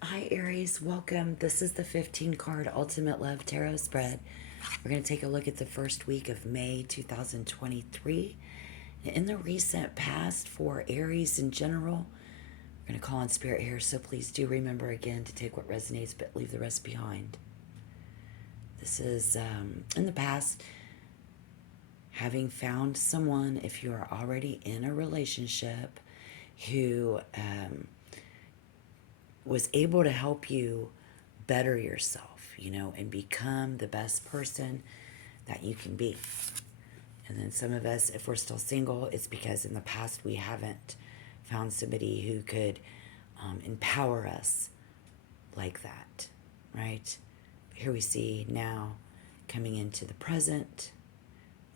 Hi, Aries. Welcome. This is the 15 card Ultimate Love Tarot spread. We're going to take a look at the first week of May 2023. In the recent past for Aries in general, we're going to call on Spirit here, so please do remember again to take what resonates but leave the rest behind. This is in the past, having found someone, if you are already in a relationship, who was able to help you better yourself, and become the best person that you can be. And then some of us, if we're still single, it's because in the past we haven't found somebody who could empower us like that, right? Here we see now coming into the present,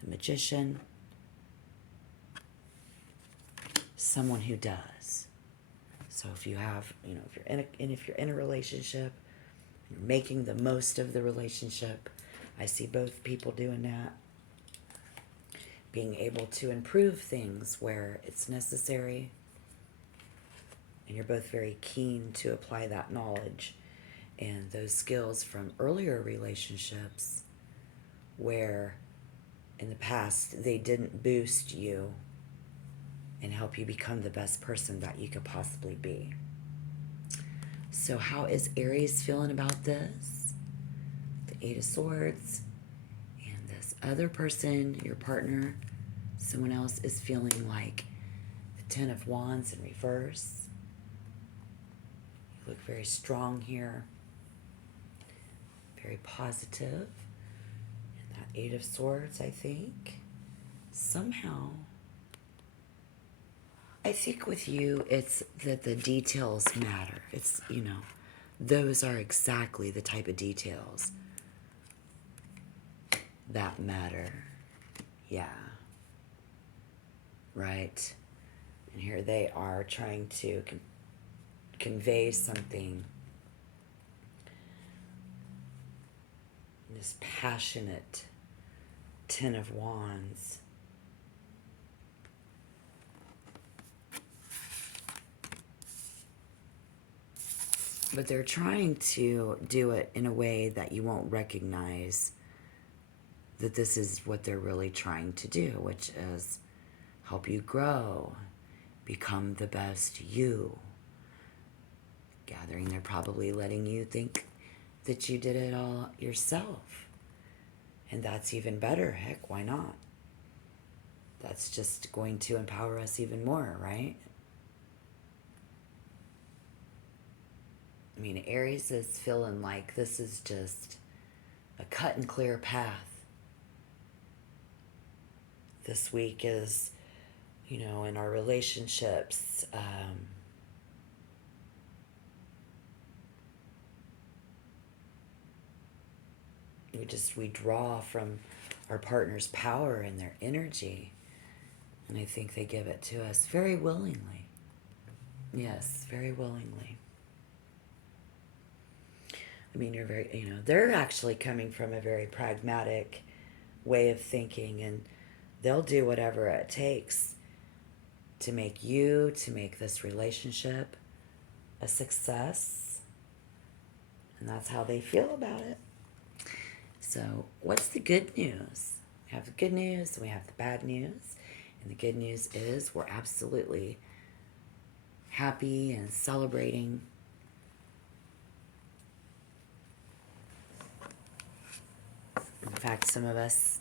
the Magician, someone who does. So if you have, if you're in a relationship, you're making the most of the relationship. I see both people doing that. Being able to improve things where it's necessary. And you're both very keen to apply that knowledge and those skills from earlier relationships where in the past they didn't boost you and help you become the best person that you could possibly be. So how is Aries feeling about this? The Eight of Swords. And this other person, your partner, someone else is feeling like the Ten of Wands in reverse. You look very strong here. Very positive. And that Eight of Swords, I think. Somehow, I think with you, it's that the details matter. It's, those are exactly the type of details that matter. Yeah. Right. And here they are trying to convey something. This passionate Ten of Wands. But they're trying to do it in a way that you won't recognize that this is what they're really trying to do, which is help you grow, become the best you. Gathering, they're probably letting you think that you did it all yourself. And that's even better. Heck, why not? That's just going to empower us even more, right? I mean, Aries is feeling like this is just a cut and clear path. This week is, in our relationships, we draw from our partner's power and their energy. And I think they give it to us very willingly. Yes, very willingly. I mean, you're very, they're actually coming from a very pragmatic way of thinking, and they'll do whatever it takes to make this relationship a success. And that's how they feel about it. So, what's the good news? We have the good news and we have the bad news. And the good news is we're absolutely happy and celebrating. In fact, some of us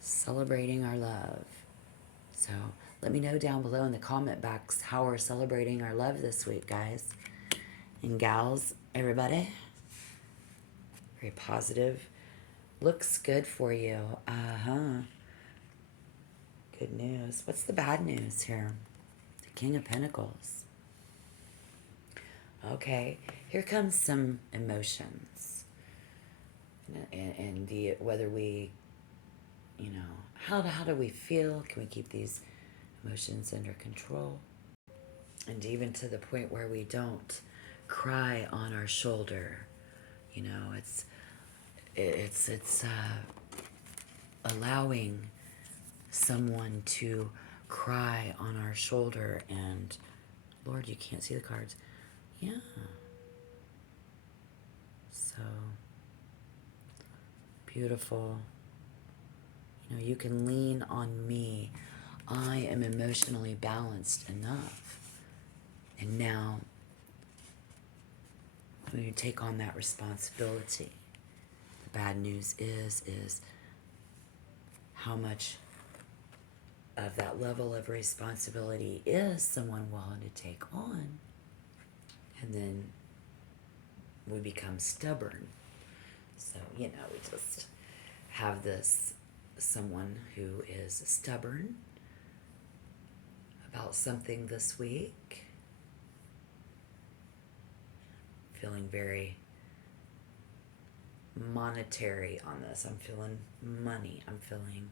celebrating our love. So let me know down below in the comment box how we're celebrating our love this week, guys and gals, everybody. Very positive. Looks good for you. Good news. What's the bad news here? The King of Pentacles. Okay, here comes some emotions. And the whether we, how do we feel? Can we keep these emotions under control? And even to the point where we don't cry on our shoulder. It's allowing someone to cry on our shoulder, and Lord, you can't see the cards. Yeah. So beautiful. You know, you can lean on me. I am emotionally balanced enough. And now, when you take on that responsibility, the bad news is how much of that level of responsibility is someone willing to take on. And then we become stubborn. So, you know, we just have this someone who is stubborn about something this week, feeling very monetary on this. I'm feeling money. I'm feeling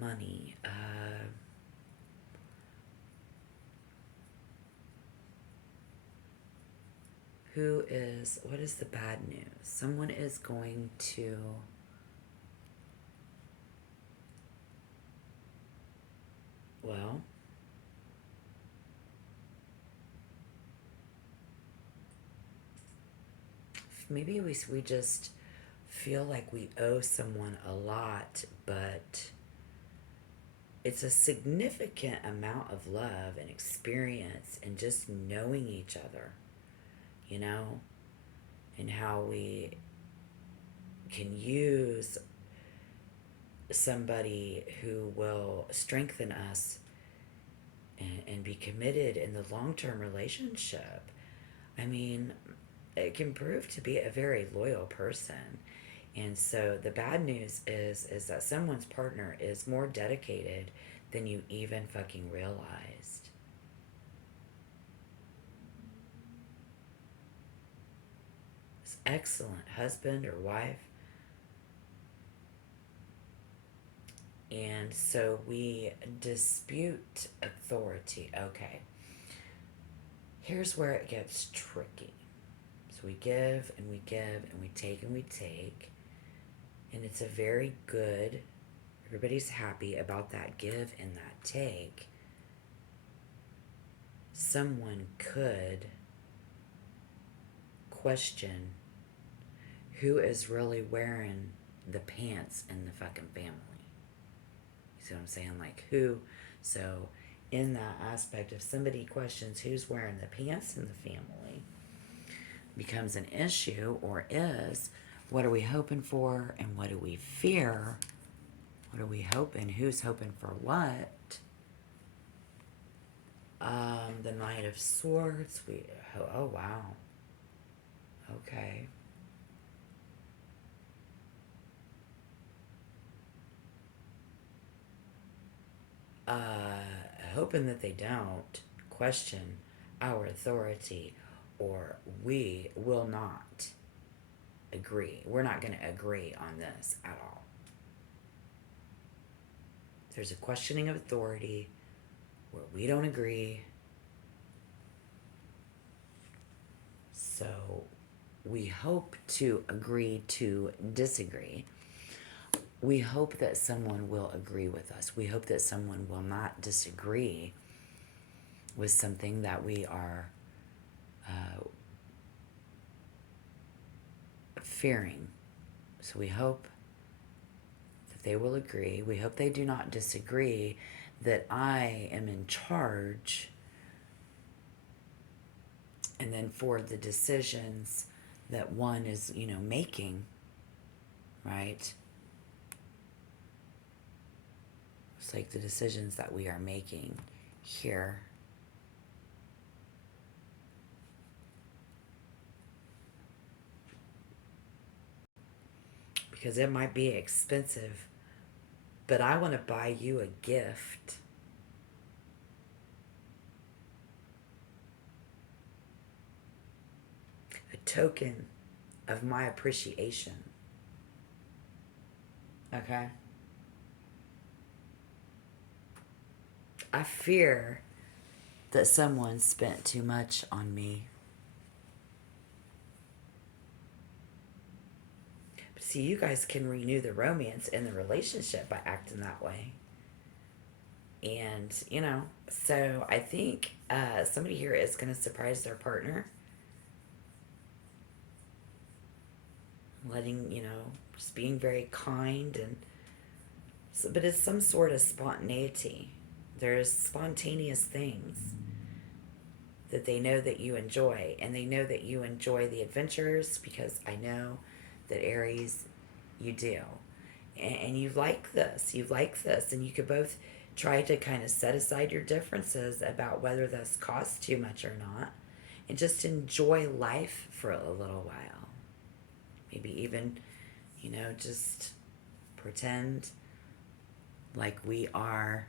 money. What is the bad news? Someone is going to, well, maybe we just feel like we owe someone a lot, but it's a significant amount of love and experience and just knowing each other, you know, and how we can use somebody who will strengthen us and be committed in the long-term relationship. I mean, it can prove to be a very loyal person. And so the bad news is that someone's partner is more dedicated than you even fucking realized. It's excellent husband or wife. And so we dispute authority. Okay. Here's where it gets tricky. So we give and we give and we take and we take. And it's a very good, everybody's happy about that give and that take. Someone could question who is really wearing the pants in the fucking family. You see what I'm saying? Like who? So in that aspect, if somebody questions who's wearing the pants in the family, becomes an issue, or is, what are we hoping for and what do we fear? What are we hoping? Who's hoping for what? The Knight of Swords. Oh wow. Okay. Hoping that they don't question our authority, or we will not agree. We're not going to agree on this at all. There's a questioning of authority where we don't agree. So we hope to agree to disagree. We hope that someone will agree with us. We hope that someone will not disagree with something that we are fearing. So we hope that they will agree. We hope they do not disagree that I am in charge. And then for the decisions that one is, making, right? It's like the decisions that we are making here. Because it might be expensive, but I want to buy you a gift. A token of my appreciation. Okay? I fear that someone spent too much on me. But see, you guys can renew the romance in the relationship by acting that way. And, so I think somebody here is going to surprise their partner, letting, just being very kind. And so, but it's some sort of spontaneity. There's spontaneous things that they know that you enjoy, and they know that you enjoy the adventures, because I know that Aries, you do. And you like this, and you could both try to kind of set aside your differences about whether this costs too much or not, and just enjoy life for a little while. Maybe even, just pretend like we are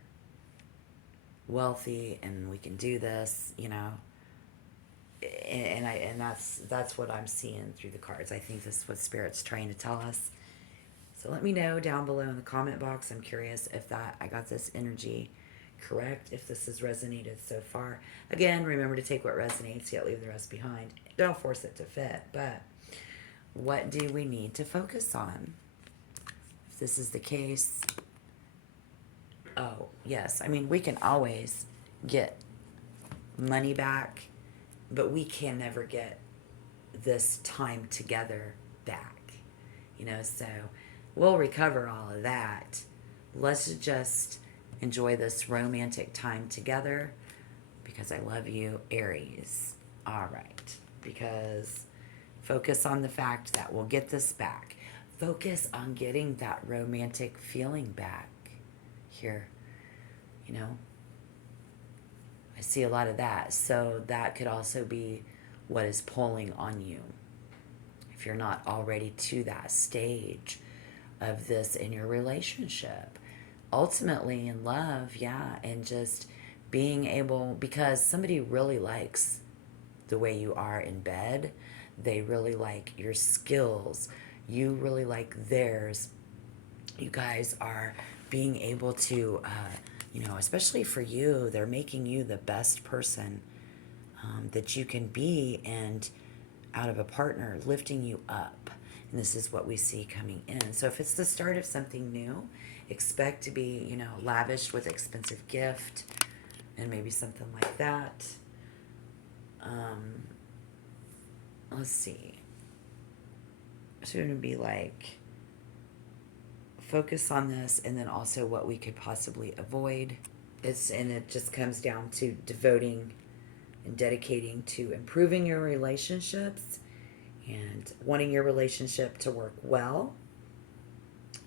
wealthy and we can do this, and that's what I'm seeing through the cards. I think this is what Spirit's trying to tell us. So let me know down below in the comment box. I'm curious if I got this energy correct, if this has resonated so far. Again, remember to take what resonates, yet leave the rest behind. Don't force it to fit, but what do we need to focus on? If this is the case, oh, yes. I mean, we can always get money back, but we can never get this time together back. So we'll recover all of that. Let's just enjoy this romantic time together, because I love you, Aries. All right. Because focus on the fact that we'll get this back. Focus on getting that romantic feeling back here. I see a lot of that. So that could also be what is pulling on you. If you're not already to that stage of this in your relationship, ultimately in love, yeah, and just being able, because somebody really likes the way you are in bed, they really like your skills, you really like theirs. You guys are being able to, especially for you, they're making you the best person that you can be, and out of a partner, lifting you up. And this is what we see coming in. So if it's the start of something new, expect to be, lavished with expensive gift and maybe something like that. Let's see. It's going to be like, focus on this, and then also what we could possibly avoid. And it just comes down to devoting and dedicating to improving your relationships and wanting your relationship to work well.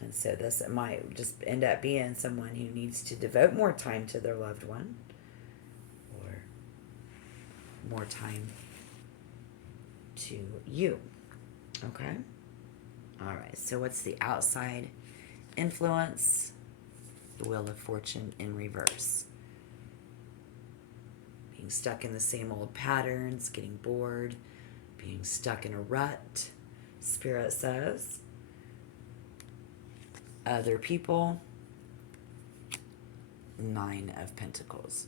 And so this might just end up being someone who needs to devote more time to their loved one, or more time to you. Okay? All right. So what's the outside influence? The Wheel of Fortune in reverse. Being stuck in the same old patterns, getting bored, being stuck in a rut, Spirit says. Other people, 9 of Pentacles.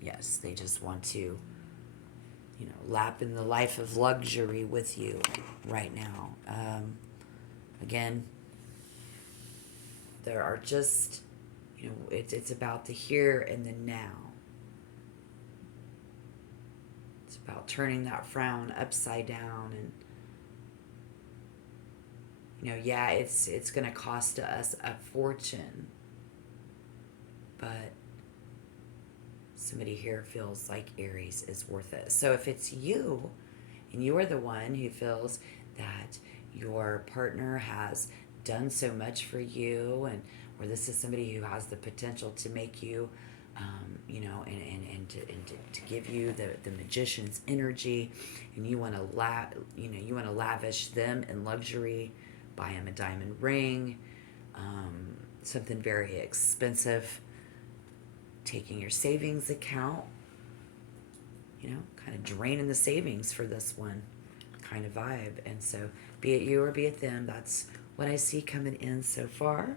Yes, they just want to, lap in the life of luxury with you right now. Again, there are just, it's about the here and the now. It's about turning that frown upside down, and yeah, it's going to cost us a fortune, but somebody here feels like Aries is worth it. So if it's you, and you are the one who feels that your partner has done so much for you, and or this is somebody who has the potential to make you, to give you the magician's energy, and you want to lavish them in luxury, buy them a diamond ring, something very expensive, taking your savings account, kind of draining the savings for this one kind of vibe. And so be it you or be it them, that's what I see coming in so far.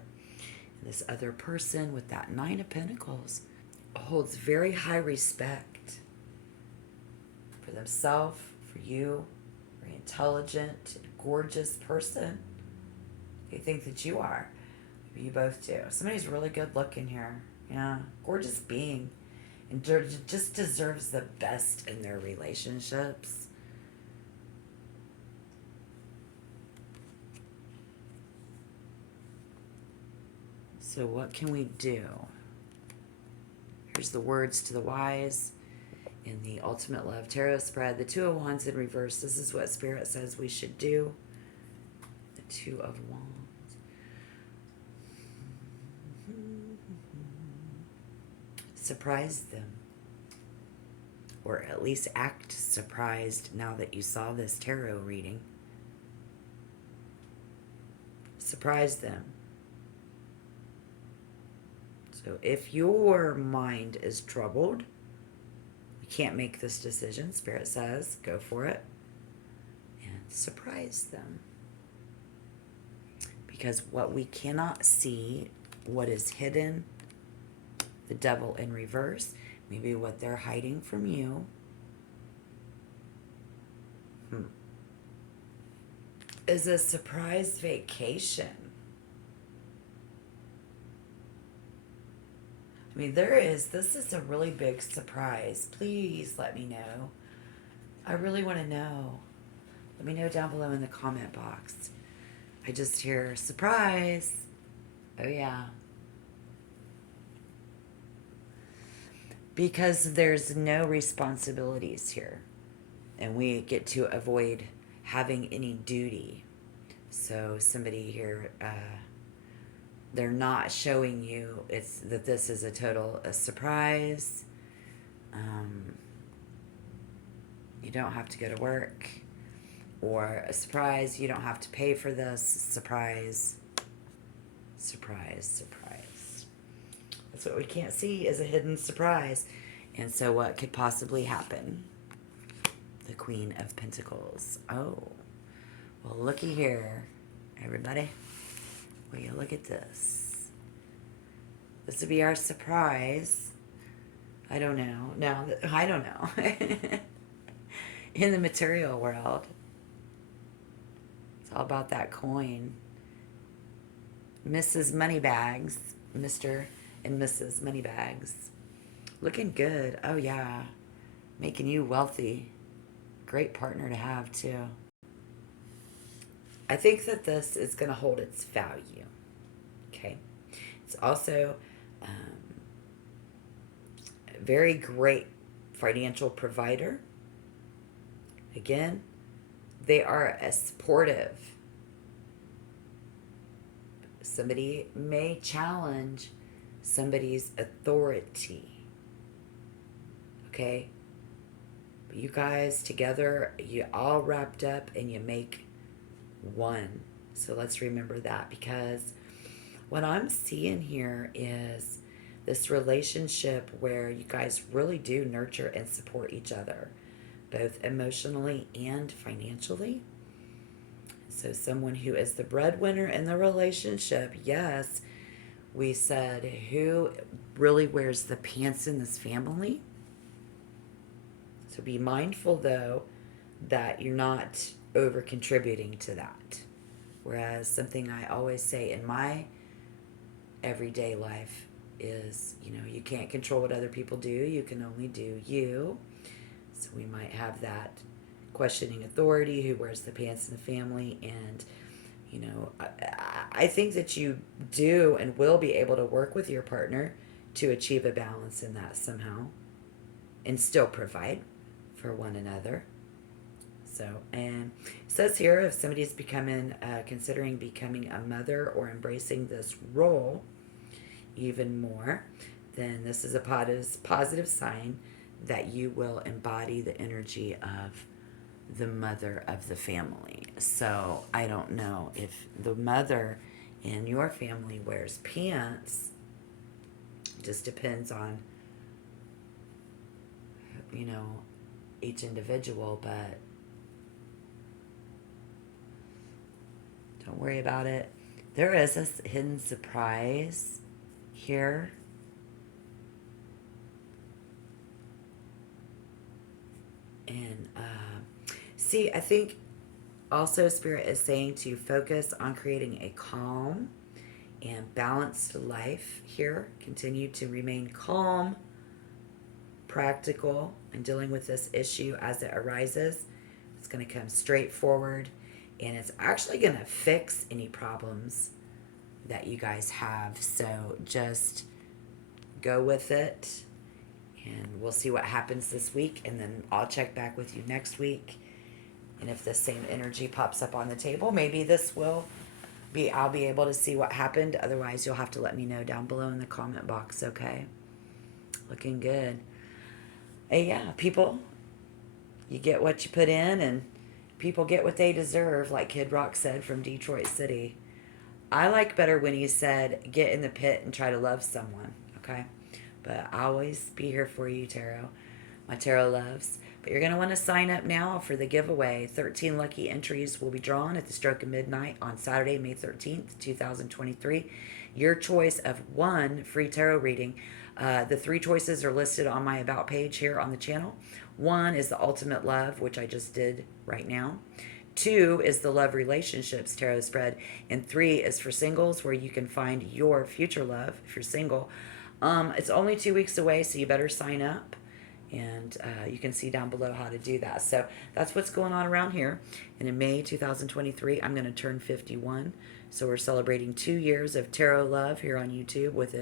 And this other person with that 9 of Pentacles holds very high respect for themselves, for you, very intelligent, gorgeous person. They think that you are. Maybe you both do. Somebody's really good looking here. Yeah, gorgeous being. And just deserves the best in their relationships. So, what can we do? Here's the words to the wise in the Ultimate Love Tarot spread. The Two of Wands in reverse. This is what Spirit says we should do. The Two of Wands. Surprise them. Or at least act surprised now that you saw this tarot reading. Surprise them. So if your mind is troubled, you can't make this decision, Spirit says, go for it. And surprise them. Because what we cannot see, what is hidden, the devil in reverse, maybe what they're hiding from you, is a surprise vacation. I mean, this is a really big surprise. Please let me know. I really want to know. Let me know down below in the comment box. I just hear surprise. Oh, yeah. Because there's no responsibilities here. And we get to avoid having any duty. So somebody here, they're not showing you that this is a surprise. You don't have to go to work. Or a surprise, you don't have to pay for this. Surprise. Surprise, surprise. That's what we can't see is a hidden surprise. And so what could possibly happen? The Queen of Pentacles. Oh. Well, looky here, everybody. Will you look at this? This would be our surprise. I don't know. No, I don't know. In the material world. It's all about that coin. Mrs. Moneybags. Mr. and Mrs. Moneybags. Looking good. Oh, yeah. Making you wealthy. Great partner to have, too. I think that this is going to hold its value. Okay. It's also a very great financial provider. Again, they are a supportive. Somebody may challenge somebody's authority. Okay? But you guys together, you all wrapped up and you make one. So let's remember that, because what I'm seeing here is this relationship where you guys really do nurture and support each other, both emotionally and financially. So someone who is the breadwinner in the relationship, yes, we said who really wears the pants in this family. So be mindful, though, that you're not over contributing to that. Whereas something I always say in my everyday life is, you can't control what other people do. You can only do you. So we might have that questioning authority, who wears the pants in the family. And, I think that you do and will be able to work with your partner to achieve a balance in that somehow and still provide for one another. So, and it says here, if somebody's considering becoming a mother or embracing this role even more, then this is a positive sign that you will embody the energy of the mother of the family. So I don't know if the mother in your family wears pants. It just depends on, each individual, but don't worry about it. There is a hidden surprise here. And see, I think also Spirit is saying to focus on creating a calm and balanced life here. Continue to remain calm, practical, and dealing with this issue as it arises. It's going to come straightforward, and it's actually going to fix any problems that you guys have. So just go with it, and we'll see what happens this week, and then I'll check back with you next week. And if the same energy pops up on the table, maybe this will be, I'll be able to see what happened. Otherwise, you'll have to let me know down below in the comment box, okay? Looking good. Hey, yeah, people, you get what you put in, and people get what they deserve, like Kid Rock said from Detroit City. I like better when he said, get in the pit and try to love someone, okay? But I'll always be here for you, Tarot. My Tarot loves. But you're going to want to sign up now for the giveaway. 13 lucky entries will be drawn at the stroke of midnight on Saturday, May 13th, 2023. Your choice of one free tarot reading. The 3 choices are listed on my About page here on the channel. 1 is the Ultimate Love, which I just did right now. 2 is the Love Relationships Tarot spread. And 3 is for singles, where you can find your future love if you're single. It's only 2 weeks away, so you better sign up. And you can see down below how to do that. So that's what's going on around here. And in May 2023, I'm going to turn 51. So we're celebrating 2 years of Tarot Love here on YouTube with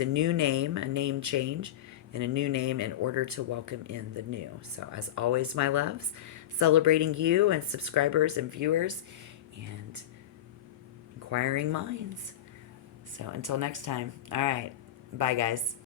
a new name, a name change, and a new name in order to welcome in the new. So as always, my loves, celebrating you and subscribers and viewers and inquiring minds. So until next time, all right, bye guys.